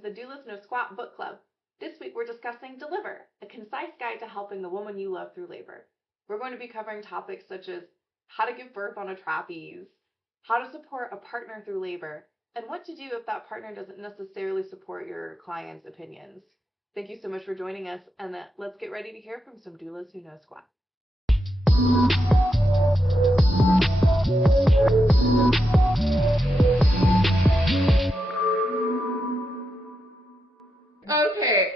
to the Doulas No Squat Book Club. This week we're discussing Deliver, a concise guide to helping the woman you love through labor. We're going to be covering topics such as how to give birth on a trapeze, how to support a partner through labor, and what to do if that partner doesn't necessarily support your client's opinions. Thank you so much for joining us, and let's get ready to hear from some doulas who know squat. Okay,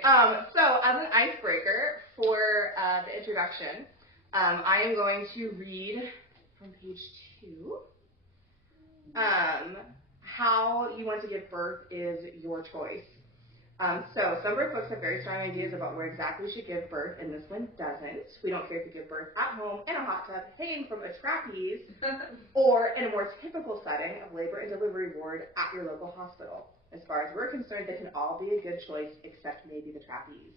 so as an icebreaker for the introduction, I am going to read from page 2. How you want to give birth is your choice. So some of our folks have very strong ideas about where exactly we should give birth, and this one doesn't. We don't care if you give birth at home in a hot tub, hanging from a trapeze, or in a more typical setting of labor and delivery ward at your local hospital. As far as we're concerned, they can all be a good choice, except maybe the trapeze.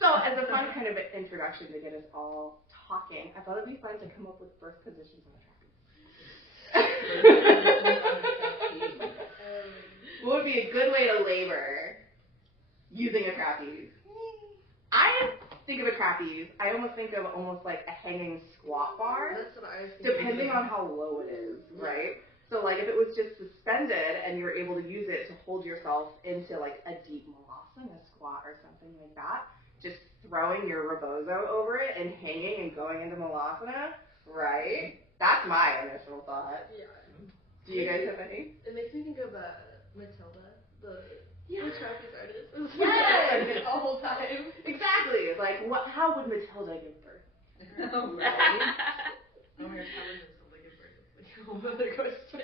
So as a fun kind of introduction to get us all talking, I thought it'd be fun to come up with birth positions on the trapeze. What would be a good way to labor using a trapeze? I think of a trapeze, I almost think of almost like a hanging squat bar. That's what I was thinking. Depending on how low it is, right? So like if it was just suspended and you were able to use it to hold yourself into like a deep malasana squat or something like that, just throwing your rebozo over it and hanging and going into malasana, right? That's my initial thought. Yeah. Do you guys have any? It makes me think of Matilda, the trapeze artist. Yes! The whole time. Exactly. Like how would Matilda give birth? Oh, right. Oh my gosh, how would Matilda give birth? Like a whole other question.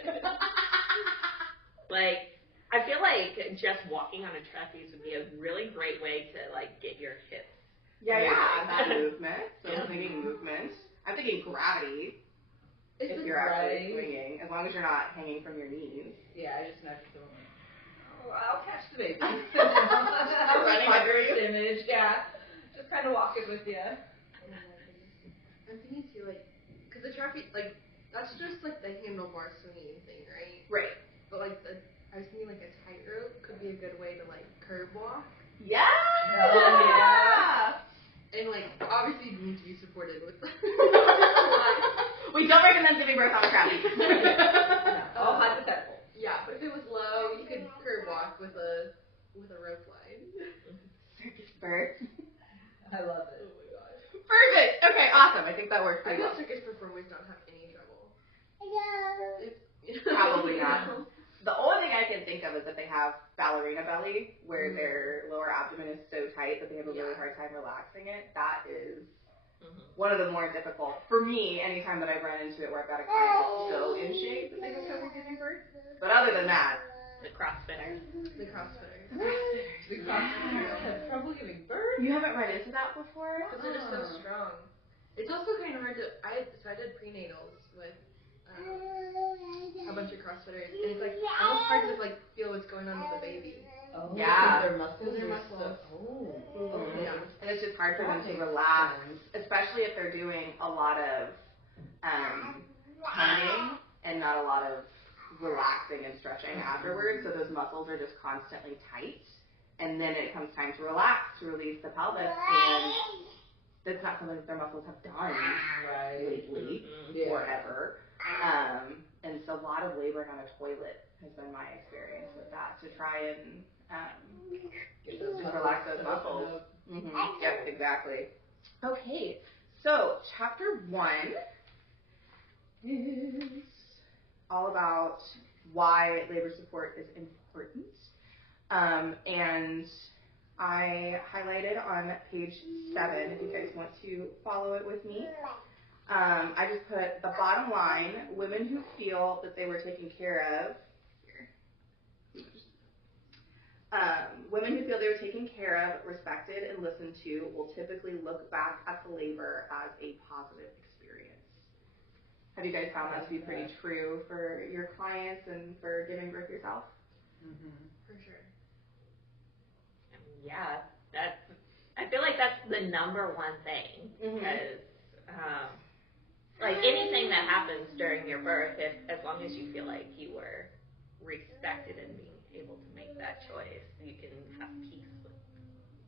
Like, I feel like just walking on a trapeze would be a really great way to like get your hips. Yeah, that movement. So I'm thinking movement. I'm thinking gravity. If you're actually swinging, as long as you're not hanging from your knees. Yeah, I just imagine someone like, oh, I'll catch the baby. Running under you. Image, yeah. Just kind of walking with you. I'm thinking too, like, because the trapeze, like, that's just like the handlebar swinging thing, right? Right. But like, I was thinking like a tightrope could be a good way to like curb walk. Yeah. Oh, yeah. And like, obviously you need to be supported with. We don't recommend giving birth on a trapeze. All hypothetical. Yeah, but if it was low, you could curb walk with a rope line. Circus birth. I love it. Oh my gosh. Perfect. Okay, awesome. I think that works I pretty guess well. circus performers don't have any trouble. Probably not. The only thing I can think of is that they have ballerina belly, where their lower abdomen is so tight that they have a really hard time relaxing it. That is one of the more difficult for me. Anytime that I've run into it, where I've got a client that's so in shape that they don't have giving birth. But other than that, The crossfitter. The crossfitters. The crossfitters have trouble giving birth. You haven't run into that before? Because they're just so strong. It's also kind of hard to. I did prenatals with a bunch of crossfitters, and it's like almost hard to like feel what's going on with the baby. Oh, yeah. Their muscles. Their are muscles. Yeah. And it's just hard for them to relax, especially if they're doing a lot of hanging and not a lot of relaxing and stretching afterwards. So those muscles are just constantly tight, and then it comes time to relax, to release the pelvis, and that's not something that their muscles have done lately or ever. And so a lot of laboring on a toilet has been my experience with that, to try and just relax those muscles. Yep, exactly. Okay, so chapter 1 is all about why labor support is important. And I highlighted on page 7, if you guys want to follow it with me. I just put the bottom line: women who feel that they were taken care of. Women who feel they were taken care of, respected, and listened to will typically look back at the labor as a positive experience. Have you guys found that to be pretty true for your clients and for giving birth yourself? For sure. Yeah, I feel like that's the number one thing, because like anything that happens during your birth, as long as you feel like you were respected and being able to make that choice. You can have peace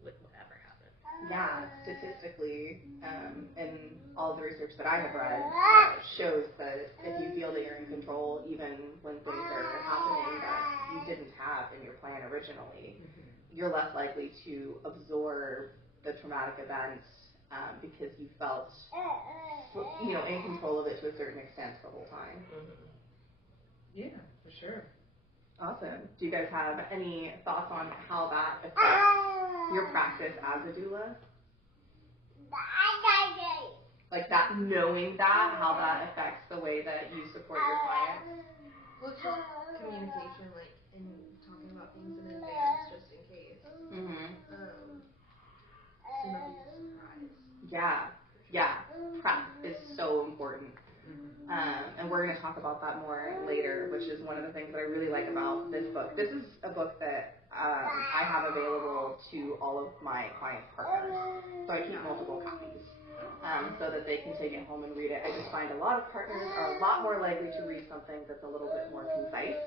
with whatever happens. Yeah, statistically, and all the research that I have read shows that if you feel that you're in control, even when things are happening that you didn't have in your plan originally, you're less likely to absorb the traumatic event because you felt, in control of it to a certain extent the whole time. Yeah, for sure. Awesome. Do you guys have any thoughts on how that affects your practice as a doula? Like that, knowing that, how that affects the way that you support your clients? Well, it's just communication, and talking about things in advance, just in case. So nobody's surprised. Yeah. Prep is so important. And we're going to talk about that more later, which is one of the things that I really like about this book. This is a book that I have available to all of my clients' partners. So I keep multiple copies so that they can take it home and read it. I just find a lot of partners are a lot more likely to read something that's a little bit more concise.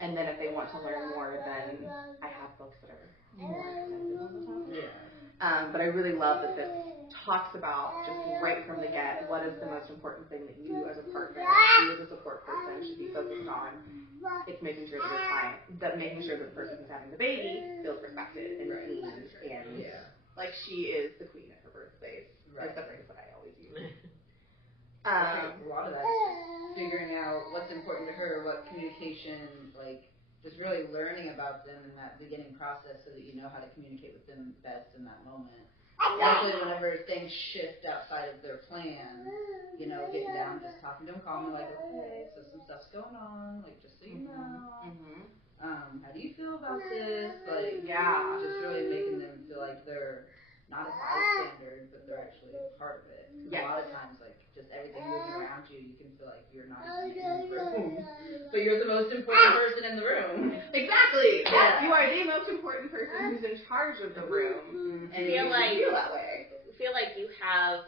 And then if they want to learn more, then I have books that are more extensive on the topic. But I really love that this talks about, just right from the get, what is the most important thing that you as a partner, you as a support person should be focused on. It's making sure that your client, making sure that the person who's having the baby feels respected and seen, and like she is the queen of her birth space. Is the phrase that I always use. A lot of that is figuring out what's important to her, what communication, just really learning about them in that beginning process so that you know how to communicate with them best in that moment. Especially whenever things shift outside of their plan, getting down, just talking to them calmly, okay, so some stuff's going on, just so you know. How do you feel about this? Just really making them feel like they're not a bystander, but they're actually a part of it. A lot of times, just everything moving around you, you can feel like you're not even in the room, but you're the most important person in the room. Exactly. Yeah. You are the most important person who's in charge of the room, and you feel that way. Feel like you have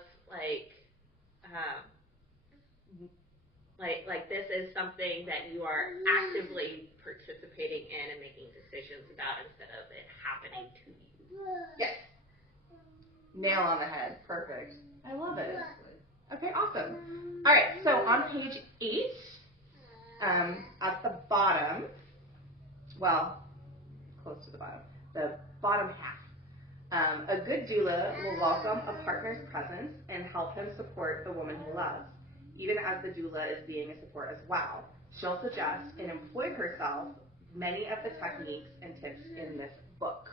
this is something that you are actively participating in and making decisions about instead of it happening to you. Yes. Nail on the head. Perfect. I love it. Okay, awesome. All right, so on page 8, at the bottom, well, close to the bottom half, a good doula will welcome a partner's presence and help him support the woman he loves, even as the doula is being a support as well. She'll suggest and employ herself many of the techniques and tips in this book.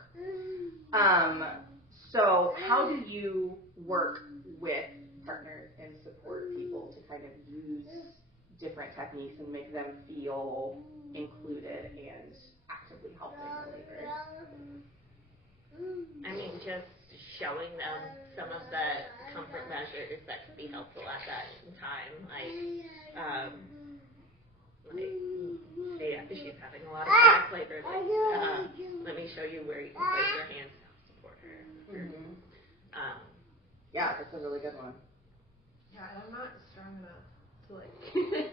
So how do you work with partners and support people to kind of use different techniques and make them feel included and actively helping in labor? I mean, just showing them some of the comfort measures that can be helpful at that time. She's having a lot of back labor. Let me show you where you can place your hands to help support her. Yeah, that's a really good one. Yeah, and I'm not strong enough to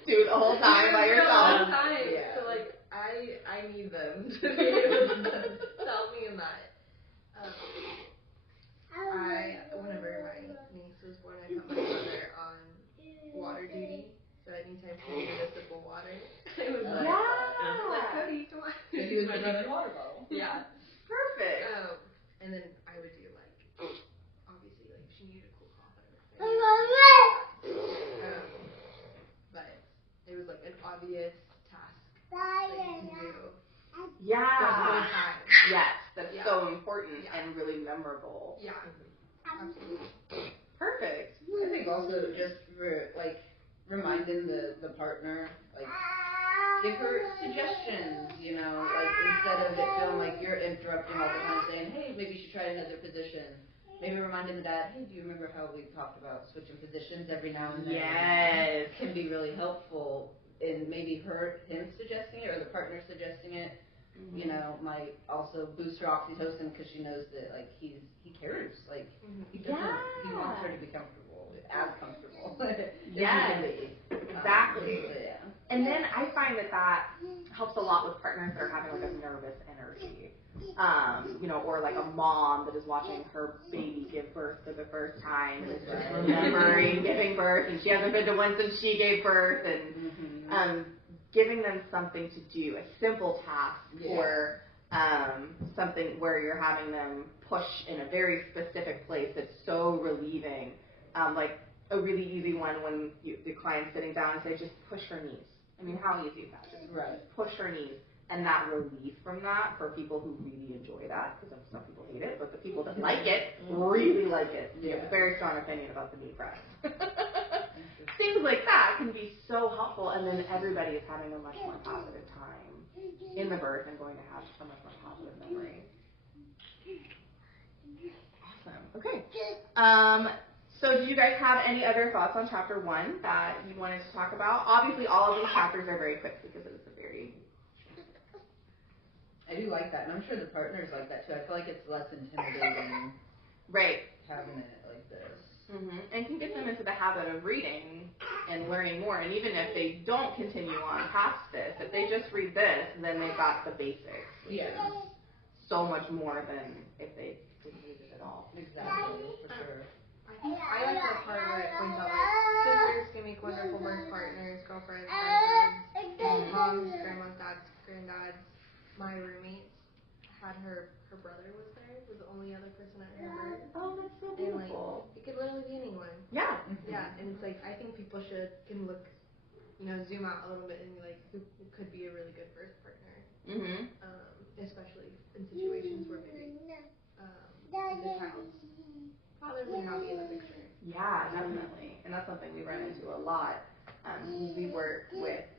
do it the whole time by yourself. So I need them to be able to help me in that. Whenever my niece was born, I put my mother on water duty. So anytime she needed a sip of water, it was Cody, come on. And he was my brother's water bottle. Yeah. Perfect. And then I would do obviously if she needed a cool cloth, I would but it was an obvious task that you can do. Yeah. The whole time. Yes, that's so important and really memorable. Yeah. Absolutely. Perfect. I think also just for reminding the partner, give her suggestions, instead of it feeling like you're interrupting all the time saying, hey, maybe you should try another position. Maybe reminding the dad, hey, do you remember how we talked about switching positions every now and then? Yes. It can be really helpful in maybe him suggesting it or the partner suggesting it. Might also boost her oxytocin because she knows that he cares. He doesn't. He wants her to be comfortable, as comfortable. Yes, exactly. And then I find that helps a lot with partners that are having like a nervous energy. You know, or like a mom that is watching her baby give birth for the first time and is just remembering giving birth, and she hasn't been to one since she gave birth, and giving them something to do, a simple task, or something where you're having them push in a very specific place that's so relieving. Like a really easy one when the client's sitting down and say, just push her knees. I mean, how easy is that? Just push her knees. And that relief from that for people who really enjoy that, because some people hate it, but the people that like it really like it. You have a very strong opinion about the knee press. Things like that can be so helpful, and then everybody is having a much more positive time in the birth and going to have so much more positive memory. Awesome. Okay. So do you guys have any other thoughts on chapter 1 that you wanted to talk about? Obviously, all of these chapters are very quick because it's a very... I do like that, and I'm sure the partners like that too. I feel like it's less intimidating having it like this. And can get them into the habit of reading and learning more. And even if they don't continue on past this, if they just read this, then they've got the basics. Which is so much more than if they didn't read it at all. Exactly, for sure. I like that part where it points out like sisters can make wonderful birth partners, girlfriends, boyfriends, moms, grandmas, dads, granddads. My roommate had her brother was there, was the only other person at her birth. Oh, that's so and beautiful. like it could literally be anyone. Yeah. Yeah, and it's like I think people can look, you know, zoom out a little bit and be like, who could be a really good birth partner. Especially in situations where maybe the child's father may not be in the picture. Yeah, definitely. And that's something we run into a lot. We work with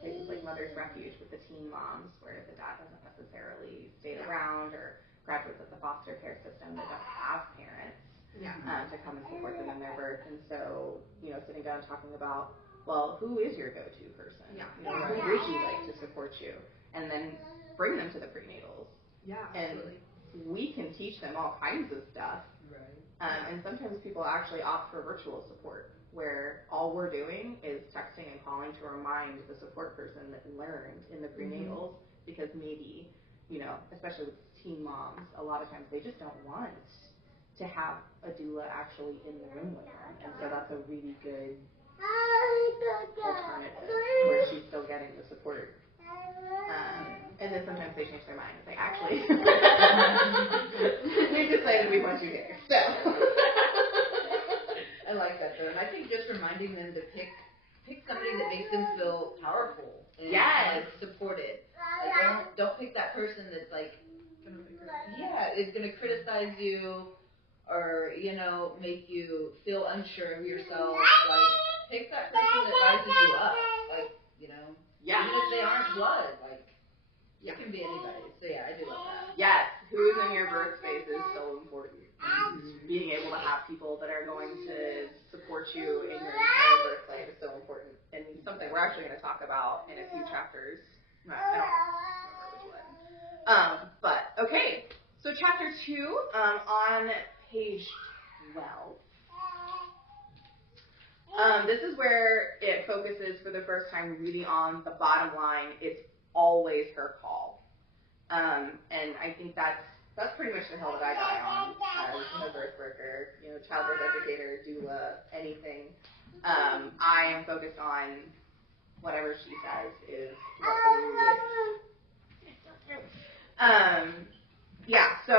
places like Mother's Refuge with the teen moms where the dad doesn't necessarily stay around, or graduates of the foster care system that don't have parents to come and support them in their birth. And so, you know, sitting down and talking about, well, who is your go-to person? Yeah. You know, who would you like to support you? And then bring them to the prenatals. Yeah, absolutely. And we can teach them all kinds of stuff. And sometimes people actually opt for virtual support, where all we're doing is texting and calling to remind the support person that learned in the prenatals, because maybe, you know, especially with teen moms, a lot of times they just don't want to have a doula actually in the room with them. And so that's a really good alternative where she's still getting the support. And then sometimes they change their mind and say, actually, we've decided we want you here. So I like that though, and I think just reminding them to pick somebody that makes them feel powerful and supported. Like don't pick that person that's like is gonna criticize you or, you know, make you feel unsure of yourself. Like pick that person that rises you up. Like, you know, even if they aren't blood, like it can be anybody. So yeah, I do love that. Yes, who's in your birth space is so important. Being able to have people that are going to support you in your entire birth life is so important, and something we're actually going to talk about in a few chapters. I don't remember which one. But okay, so chapter 2 on page 12. This is where it focuses for the first time really on the bottom line. It's always her call. And I think that's pretty much the hill that I die on as a birth worker, you know, childbirth educator, doula, anything. I am focused on whatever she says is what the rule is. So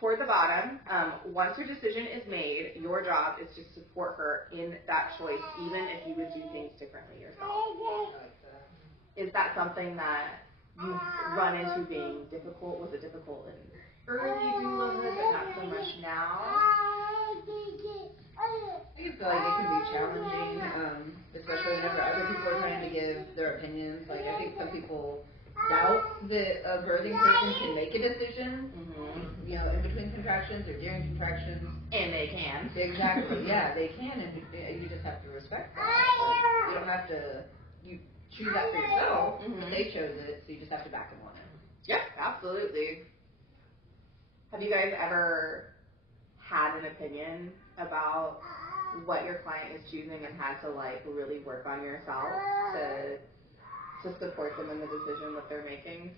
toward the bottom, once her decision is made, your job is to support her in that choice, even if you would do things differently yourself. Is that something that you run into being difficult? Was it difficult in early doulahood, but not so much now? I can feel like it can be challenging, especially whenever other people are trying to give their opinions. Like, I think some people doubt that a birthing person can make a decision, you know, in between contractions or during contractions. And they can. Exactly, yeah, they can, and you just have to respect that. Like, you don't have to, you choose that for yourself, but they chose it, so you just have to back them on it. Yep, absolutely. Have you guys ever had an opinion about what your client is choosing and had to, like, really work on yourself to to support them in the decision that they're making?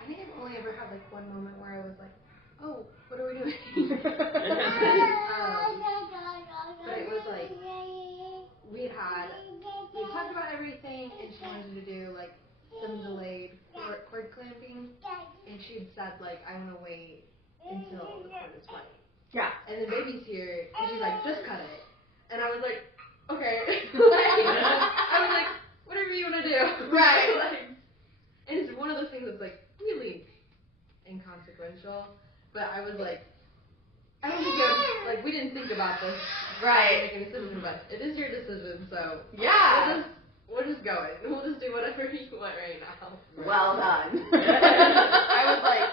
I think I've only ever had like one moment where I was like, oh, what are we doing? But it was like, we talked about everything, and she wanted to do like some delayed cord clamping, and she had said like, I want to wait until the cord is right. Yeah. And the baby's here, and she's like, just cut it. And I was like, okay. I was like, whatever you want to do. Right. Like, and it's one of those things that's like really inconsequential, but I was like, I don't think it was, like, we didn't think about this. Right. Make a decision, but it is your decision, so yeah. We'll just go it. We'll just do whatever you want right now. Right. Well done. I was like,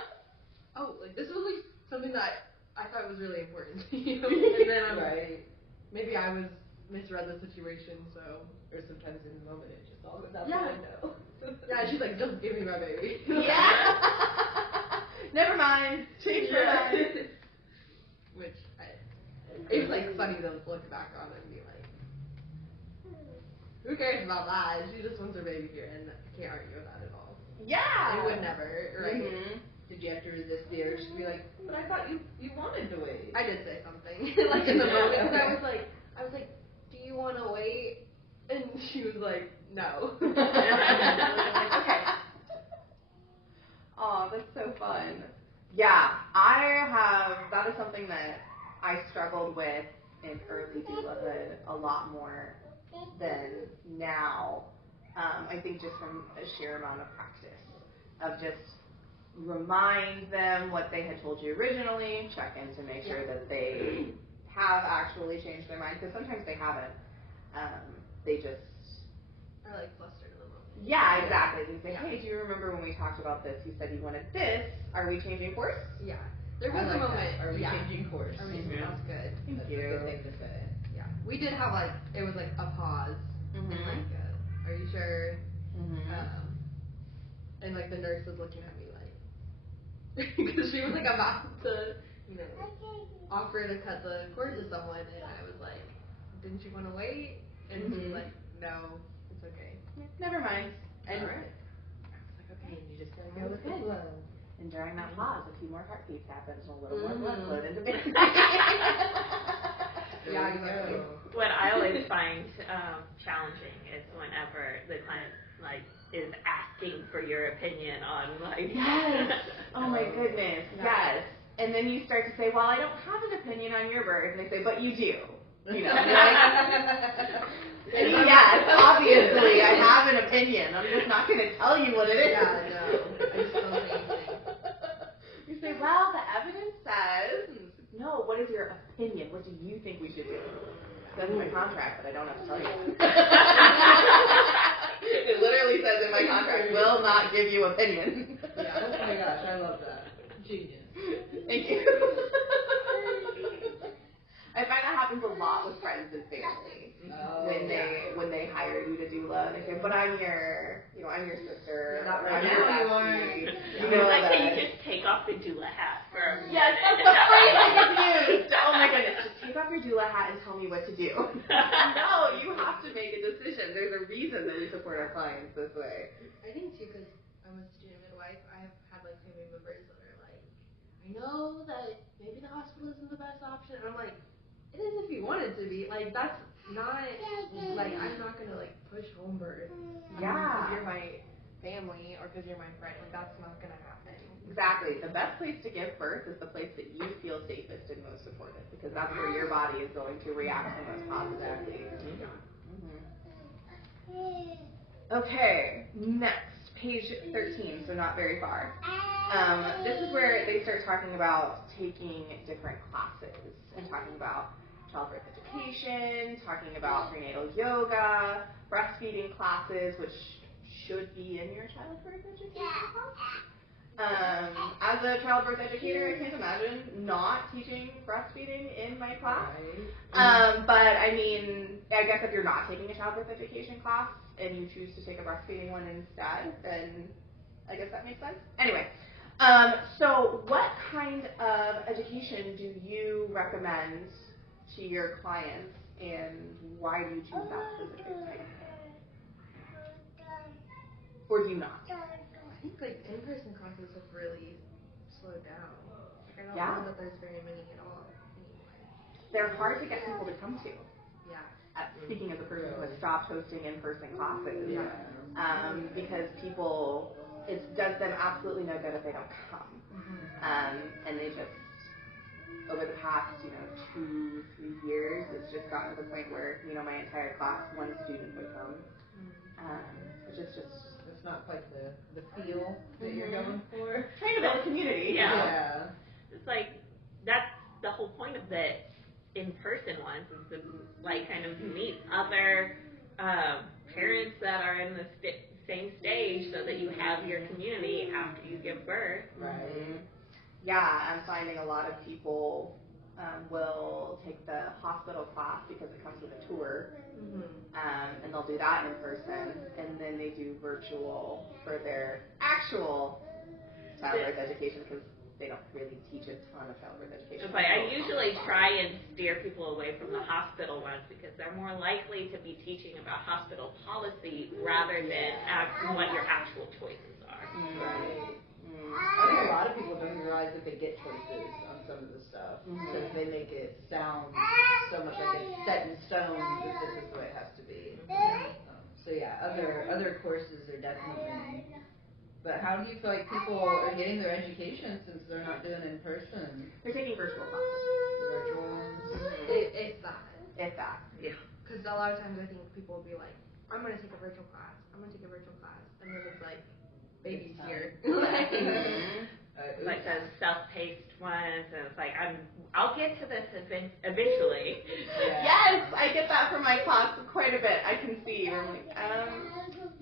oh, like this was like something that I thought was really important to you. And then maybe I was misread the situation, so, or sometimes in the moment it just all goes out the window. Yeah, she's like, just give me my baby. Yeah. Never mind. Change my mind. Which, it was like funny to look back on it and be like, who cares about that? She just wants her baby here, and can't argue with that at all. Yeah. I would never, right? Mm-hmm. Did you have to resist the urge to be like, but I thought you wanted to wait? I did say something, like in the moment, because I was like, do you want to wait? And she was like, no. Okay. Oh, that's so fun. Yeah, that is something that I struggled with in early doulahood a lot more than now. I think just from a sheer amount of practice of just remind them what they had told you originally, check in to make sure that they have actually changed their mind, because sometimes they haven't. They just are like flustered in the moment. Yeah, exactly. You say, hey, do you remember when we talked about this? You said you wanted this. Are we changing course? Yeah. There was a moment. Are we changing course? That's good. Thank That's you. a good thing to say. Yeah. We did have like, it was like a pause. Mm-hmm. And like, are you sure? Mm-hmm. And like the nurse was looking at me like, because she was like about to, offer to cut the cord to someone, and I was like, didn't you want to wait? And she's like, no, it's okay. Never mind. And all right. I was like, okay, you just gotta go with it. And during that pause, a few more heartbeats happened, and a little more blood flowed into me. Yeah, exactly. What I always find challenging is whenever the client is asking for your opinion on Yes. Oh my goodness. Yes. And then you start to say, well, I don't have an opinion on your birth, and they say, but you do. And you're like, yes, obviously I have an opinion. I'm just not going to tell you what it is. Yeah, no. I just don't say anything. You say, well, the evidence says, no, what is your opinion? What do you think we should do? It says in my contract, but I don't have to tell you. It literally says in my contract, will not give you opinion. Yeah. Oh my gosh, I love that. Genius. Thank you. I find that happens a lot with friends and family when they hire you to doula, and they say, "But I'm your sister." Not or, right "I'm now, your you are." bestie." can you just take off the doula hat for a minute? Yes, that's the phrase I have used. Oh my goodness, just take off your doula hat and tell me what to do. No, you have to make a decision. There's a reason that we support our clients this way. I think too, because I'm a student midwife, I've had like family members that are like, I know that maybe the hospital isn't the best option, and I'm like, it is if you want it to be. Like, that's not, like, I'm not going to, like, push home birth. Yeah. Because you're my family or because you're my friend. Like, that's not going to happen. Exactly. The best place to give birth is the place that you feel safest and most supported, because that's where your body is going to react the most positively. Okay, next, page 13, so not very far. This is where they start talking about taking different classes and talking about childbirth education, talking about prenatal yoga, breastfeeding classes, which should be in your childbirth education class. As a childbirth educator, I can't imagine not teaching breastfeeding in my class. But I mean, I guess if you're not taking a childbirth education class and you choose to take a breastfeeding one instead, then I guess that makes sense. Anyway, so what kind of education do you recommend to your clients, and why do you choose that specific thing? or do you not? I think like in-person classes have really slowed down. Like I don't know that there's very many at all anymore. They're hard to get people to come to. Yeah. Speaking as a person who has stopped hosting in-person classes, because people, it does them absolutely no good if they don't come. And they just, over the past, 2-3 years, it's just gotten to the point where, my entire class, one student would come, which is just, it's not quite the feel that you're going for. Trying to build a community. Yeah. It's like, that's the whole point of the in-person ones, is to, like, kind of meet other parents that are in the same stage so that you have your community after you give birth. Right. Yeah, I'm finding a lot of people will take the hospital class because it comes with a tour, and they'll do that in person, and then they do virtual for their actual childbirth education because they don't really teach a ton of childbirth education. But I usually try and steer people away from the hospital ones because they're more likely to be teaching about hospital policy rather than what your actual choices are. Right. I think a lot of people don't realize that they get choices on some of this stuff because they make it sound so much like it's set in stone that this is the way it has to be. So yeah, other courses are definitely. But how do you feel like people are getting their education since they're not doing it in person? They're taking virtual classes. Virtual ones. If that. If that. Yeah. Because a lot of times I think people will be like, I'm going to take a virtual class. And then it's like, baby's here. Like those self-paced ones, and it's like, I'll get to this eventually. Yes, I get that from my class quite a bit. I can see. I'm like,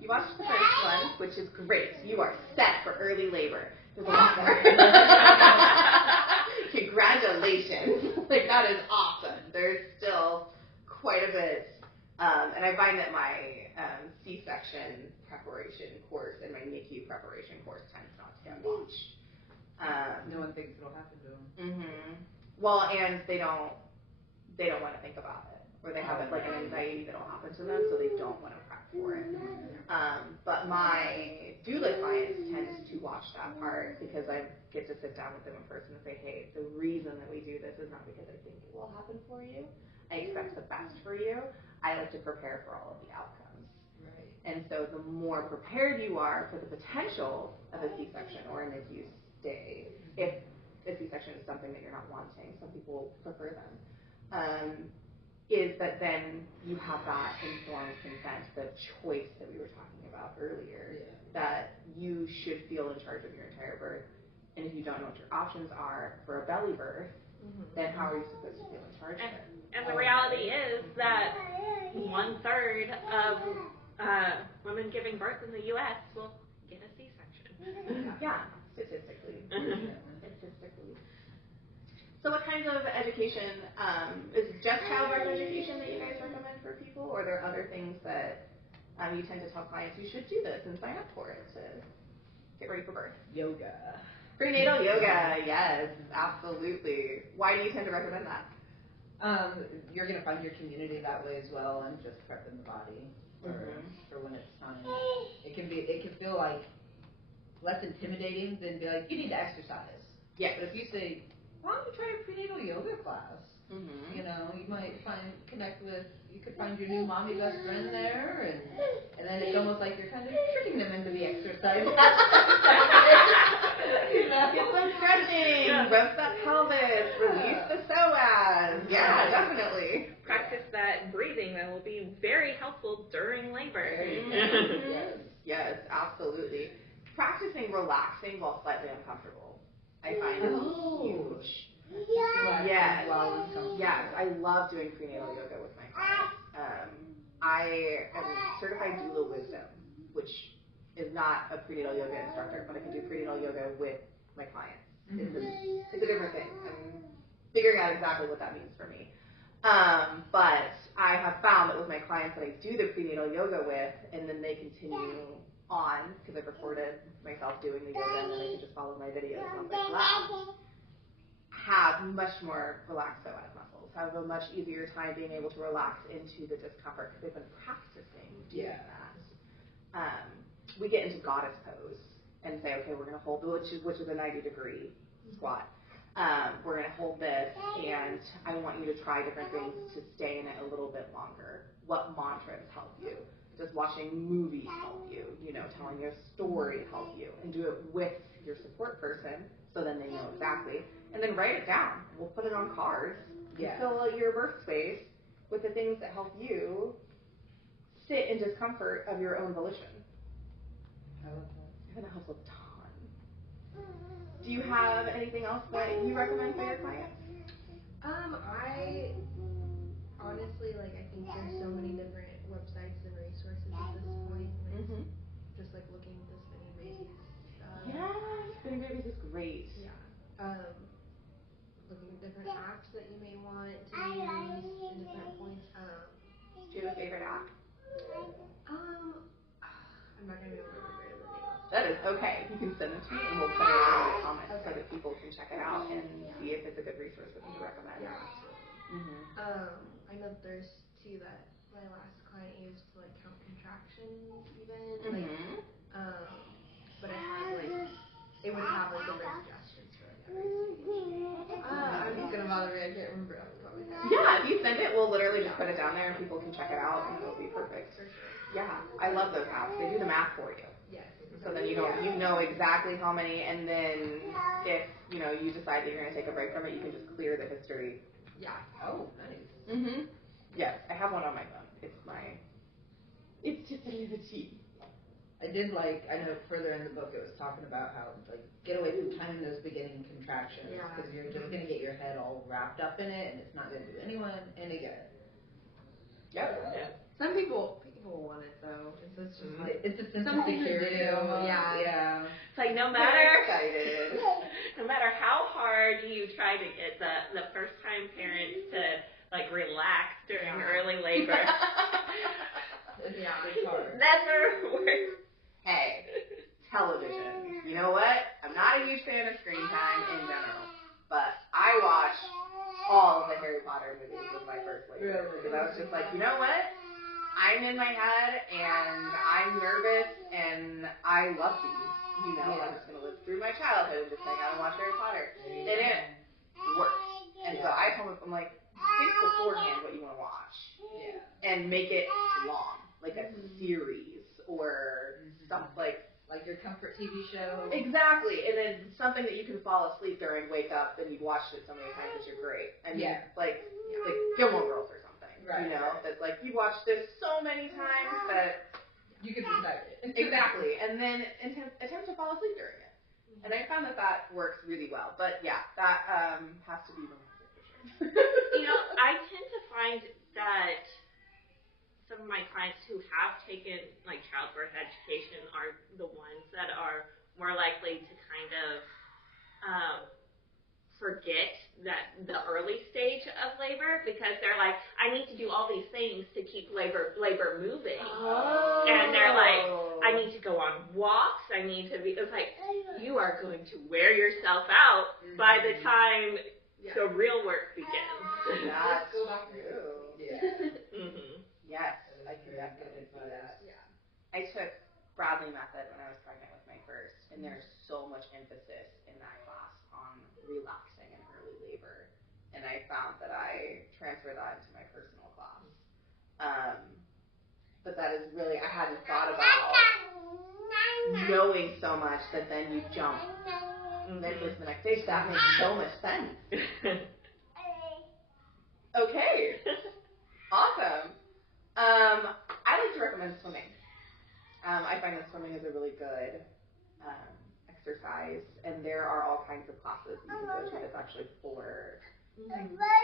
you watched the first one, which is great. You are set for early labor. There's a lot more. Congratulations. Like, that is awesome. There's still quite a bit. And I find that my C-section preparation course and my NICU preparation course tends not to get watched. No one thinks it'll happen to them. Well, and they don't want to think about it, or they have like an anxiety that'll happen to them, so they don't want to prep for it. But my doula clients tend to watch that part because I get to sit down with them in person and say, hey, the reason that we do this is not because I think it will happen for you. I expect the best for you. I like to prepare for all of the outcomes. Right. And so the more prepared you are for the potential of a C-section or a NICU stay, if a C-section is something that you're not wanting, some people prefer them, is that then you have that informed consent, the choice that we were talking about earlier, that you should feel in charge of your entire birth. And if you don't know what your options are for a belly birth, then how are you supposed to feel in charge of it? And the reality is that 1/3 of women giving birth in the U.S. will get a C-section. Yeah, statistically. Statistically. So what kinds of education, is it just childbirth education that you guys recommend for people, or are there other things that you tend to tell clients you should do this and sign up for it to get ready for birth? Yoga. Prenatal yoga, yes, absolutely. Why do you tend to recommend that? You're going to find your community that way as well, and just prepping the body for when it's time. It can feel like less intimidating than be like, you need to exercise. Yeah. But if you say, why don't you try a prenatal yoga class? You might you could find your new mommy best friend there, and then it's almost like you're kind of tricking them into the exercise. Get some stretching, rub that pelvis, release the psoas. Yeah, definitely. Practice that breathing that will be very helpful during labor. Yes, absolutely. Practicing relaxing while slightly uncomfortable, I find is huge. Yes, I love doing prenatal yoga with my clients. I am certified doula wisdom, which is not a prenatal yoga instructor, but I can do prenatal yoga with my clients. It's a different thing. I'm figuring out exactly what that means for me. But I have found that with my clients that I do the prenatal yoga with, and then they continue on, because I've recorded myself doing the yoga, and then I can just follow my videos once I class, have much more relaxed psoas muscles, have a much easier time being able to relax into the discomfort because they've been practicing doing that. we get into goddess pose and say, okay, we're going to hold, which is a 90-degree squat. We're going to hold this, and I want you to try different things to stay in it a little bit longer. What mantras help you? Does watching movies help you? You know, telling your story help you? And do it with your support person, so then they know exactly. And then write it down. We'll put it on cards. Yeah. Fill out your birth space with the things that help you sit in discomfort of your own volition. I love that. I think that helps a ton. Do you have anything else that you recommend for your clients? I honestly, like, I think there's so many different websites and resources at this point. Like, just like looking at the Spinning Babies. Spinning Babies is great. Yeah. Looking at different apps that you may want to use in different points. Do you have a favorite app? I'm not gonna be able to remember the name of it. That is okay. You can send it to me and we'll put it in the comments so that people can check it out and see if it's a good resource for them to recommend. Yeah, absolutely. I know there's two that my last client used to like count contractions even. Like, but it had like, it would have like different suggestions for like every stage. I'm just gonna bother me, I can't remember off the top of my head. Yeah, if you send it, we'll literally just put it down there and people can check it out and it'll be perfect. For sure. Yeah, I love those apps. They do the math for you. Yes. So then you know exactly how many, and then if you decide that you're going to take a break from it, you can just clear the history. Yeah. Oh, nice. Yes, I have one on my phone. It's just a little cheap. I know further in the book it was talking about how, like, get away from timing those beginning contractions, because you're just going to get your head all wrapped up in it, and it's not going to do anyone any good. Yep. Yeah. Some people want it though. It's just like, it's a sense of something to security. do. Yeah. It's like no matter how hard you try to get the first time parents to like relax during early labor. It's hard. Never works. Hey, television. You know what? I'm not a huge fan of screen time in general, but I watched all of the Harry Potter movies with my first labor. Really? Because I was just like, you know what? I'm in my head and I'm nervous and I love these. I'm just going to live through my childhood and just hang out and watch Harry Potter. And it works. And so I told him, I'm like, think beforehand what you want to watch. Yeah. And make it long, like a series or stuff like your comfort TV show. Exactly, and then something that you can fall asleep during, wake up, and you've watched it so many times that you're great. I mean, like Gilmore Girls or something. Right. That's like you watched this so many times that you can decide it. Exactly, and then attempt to fall asleep during it. And I found that works really well. But yeah, that has to be romantic for sure. I tend to find that some of my clients who have taken like childbirth education are the ones that are more likely to kind of forget that the early stage of labor, because they're like, I need to do all these things to keep labor moving. And they're like, I need to go on walks, I need to be, it's like, you are going to wear yourself out by the time the real work begins. That's true. Yes, I can Very definitely good see that. Yeah. I took Bradley method when I was pregnant with my first, and there's so much emphasis in that class on relaxing in early labor, and I found that I transferred that into my personal class. But that is really, I hadn't thought about knowing so much that then you jump. And then goes the next stage. That makes so much sense. Okay. Awesome. I like to recommend swimming. I find that swimming is a really good exercise, and there are all kinds of classes you can go to that's actually for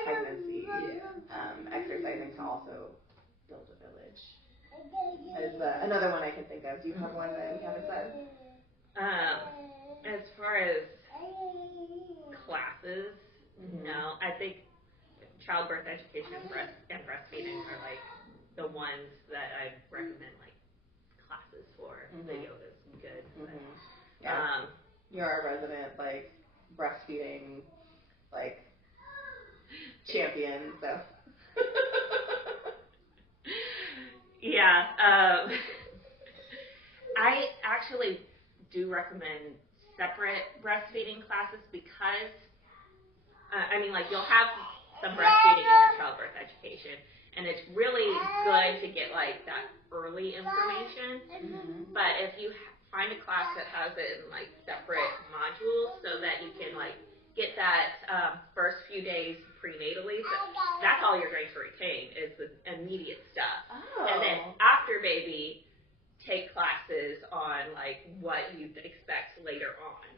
pregnancy. Exercising to also build a village is another one I can think of. Do you have one that we haven't said? As far as classes, no. I think childbirth education and breastfeeding are like the ones that I recommend like classes for. The yoga's good. Yeah. You're our resident like breastfeeding like champion, so yeah. I actually do recommend separate breastfeeding classes because, you'll have some breastfeeding in your childbirth education, and it's really good to get like that early information. Mm-hmm. But if you find a class that has it in like separate modules, so that you can like get that first few days prenatally, so that's all you're going to retain is the immediate stuff. Oh. And then after baby, take classes on like what you expect later on.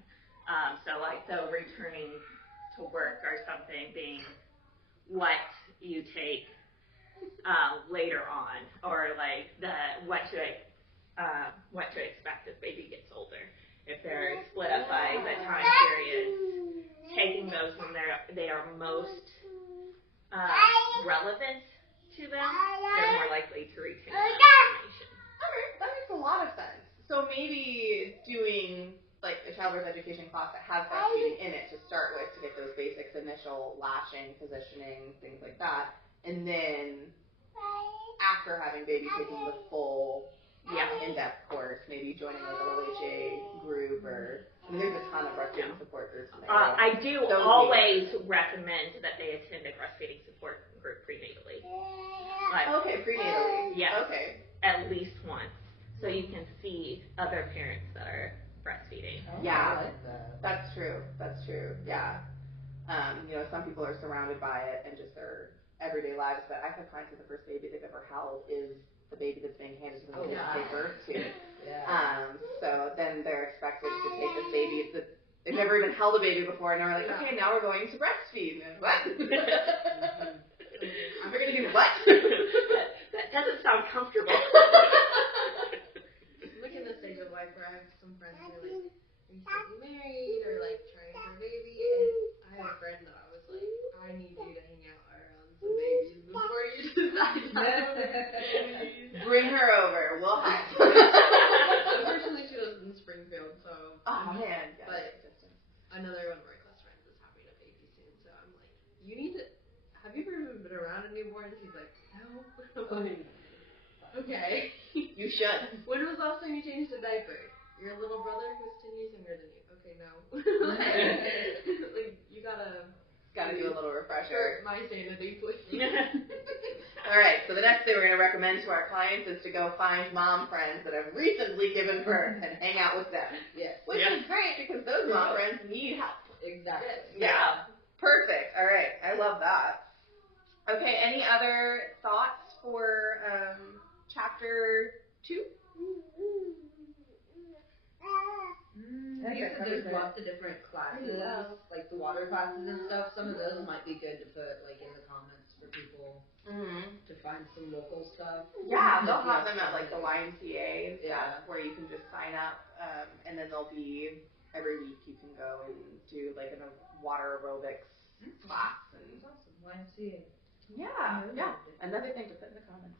So like the returning to work or something being what you take later on, or like what to expect as baby gets older. If they're split up by the time periods, taking those when they are most relevant to them, they're more likely to retain that information. Okay, that makes a lot of sense. So maybe doing like a childbirth education class that has breastfeeding in it to start with, to get those basics, initial latching, positioning, things like that, and then after having baby, taking the full in-depth course, maybe joining like a OHA group, or there's a ton of breastfeeding support groups in there. I do always recommend that they attend a breastfeeding support group prenatally. Okay, prenatally. Yes. Okay. At least once, so you can see other parents that are breastfeeding. Oh, Yeah, I like that. That's true. Yeah. Some people are surrounded by it and just their everyday lives, but I've had clients with the first baby they've ever held is the baby that's being handed to them to take birth to. Yeah. So then they're expected to take this baby that they've never even held a baby before, and they're like, okay, now we're going to breastfeed. And what? We're going to do what? That doesn't sound comfortable. Like in the stage of life where I have some friends who are like, are you getting married or like trying for a baby? And I had a friend that I was like, I need you to hang out around some babies before you decide to have babies. Bring her over. We'll hide. Unfortunately, she lives in Springfield, so. Oh man. Yeah, But another one of our close friends is having a baby soon, so I'm like, you need to. Have you ever been around a newborn? She's like, no. I'm like, okay. You should. When was the last time you changed a diaper? Your little brother who's 10 years younger than you. Okay, no. like, you gotta do a little refresher. hurt my sanity, please. All right, so the next thing we're going to recommend to our clients is to go find mom friends that have recently given birth and hang out with them. Yes. Which is great because those mom friends need help. Exactly. Yeah. Perfect. All right. I love that. Okay, any other thoughts for chapter 2? I guess that there's lots of different classes, like the water classes and stuff. Some of those might be good to put like in the comments for people to find some local stuff. Yeah, they'll have them at like the YMCA and stuff where you can just sign up, and then there'll be every week you can go and do like a water aerobics class. And Awesome. YMCA. yeah. Another thing to put in the comments.